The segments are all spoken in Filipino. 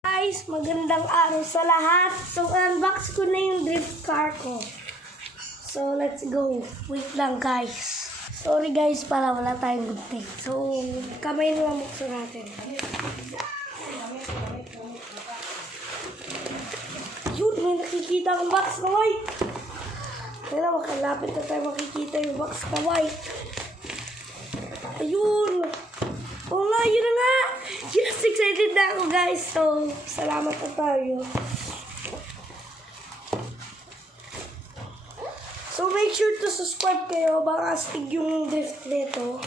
Guys, magandang araw sa lahat. So, unbox ko na yung drift car ko. So, let's go. Wait lang, guys. Sorry, guys, para wala tayong good thing. So, kamay na lang buksan natin. Yun, may nakikita ang box na white. Kaya na, makalapit na tayo makikita yung box na white. Ayun. Oo nga, yun na nga. Yes, excited na ako, guys. So, salamat na tayo. So, make sure to subscribe kayo. Baka astig yung drift nito.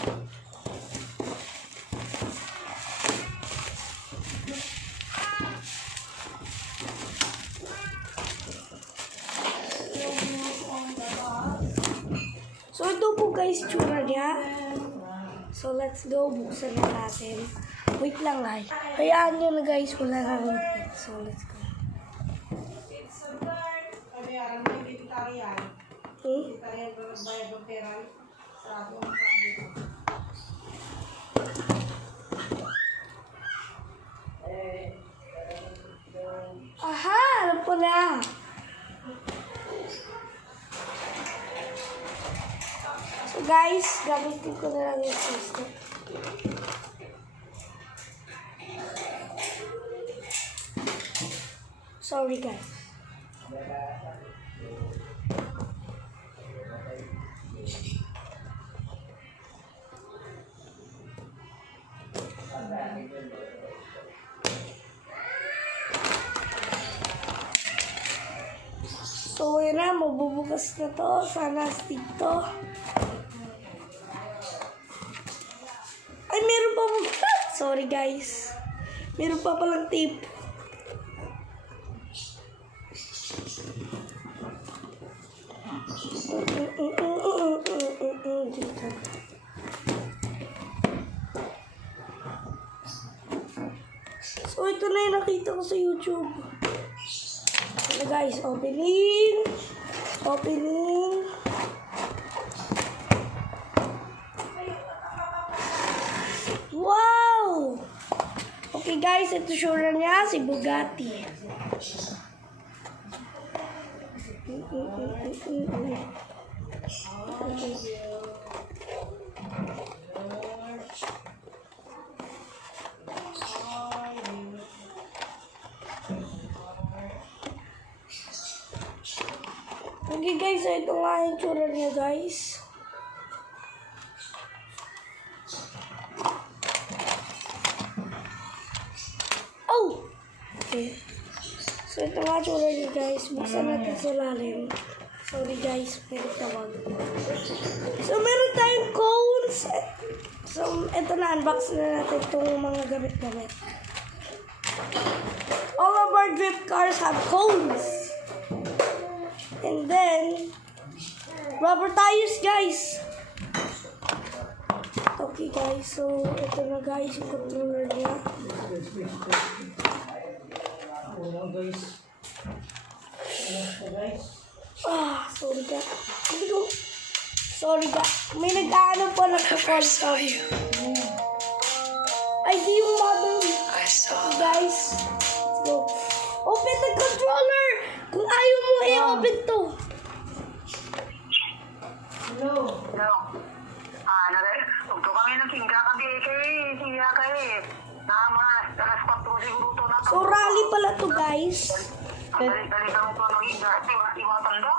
So, ito po guys, tsura niya. So, let's go. Buksan na natin. Wait lang, guys. Hayaan nyo na, guys. Wala na rin. So, let's go. Aha! Alam ko na. So, guys, gamitin ko na lang yung system. Sorry, guys. So, yun na. Mabubukas na to. Sana stick to. Ay, meron pa po. Sorry, guys. Meron pa palang tape. Dito. So, ito na yung nakita ko sa YouTube. So, guys, opening. Opening. Wow! Okay, guys, ito sure niya si Bugatti. Okay, guys, ito nga yung tsura niya, guys. Oh! Okay. So, ito nga tsura niya, guys. Buksan natin sa lalim. Sorry, guys. Meron tawag. So, meron tayong cones. So, ito na. Unbox na natin itong mga gamit-gamit. All of our drift cars have cones. And then, rubber tires, guys. Okay, guys. So, ito na, guys. Yung controller niya. Sorry ka. Sorry ka. May nag-ano po nagka-call. Sorry. Ay, di yung mother. Okay, guys. Let's go. Open the controller! Kung ayaw mo, i-open to. Hello. Ugto kami ng tingga kami kay siya kay na mga alas 4 siguro to na. So, rally pala to, guys. Dali ka mo pa ng higa. Iwa tanda.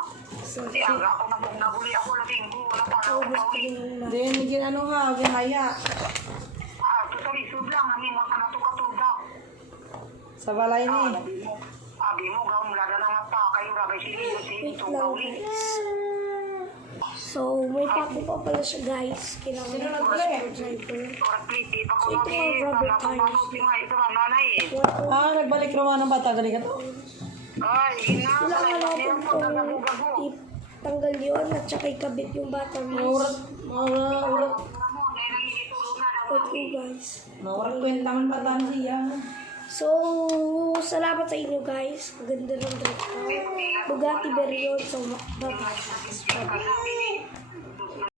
Sorry. Aga ako nabuli ako na tinggo. Wala pa ako pawi. Then, ano nga, gihaya. Ito sa lisod lang. Amin mo ka natuka-tuda. Sa balay ni. Abi mo, gawin mo lada ng mata. Kayo rabay sili. Wait lang, guys. So, may pako pa pala siya, guys. Kailangan na po sa driver. So, ito ang rubber tires. Nagbalik raw ng bata, galing ka to. Kailangan natin itong tanggal yun at saka ikabit yung batteries. Okay, guys. Nawarak kwenta man bata siya. So, salamat sa inyo, guys. Maganda ng drift car. Bugatti Veyron. So, bye-bye.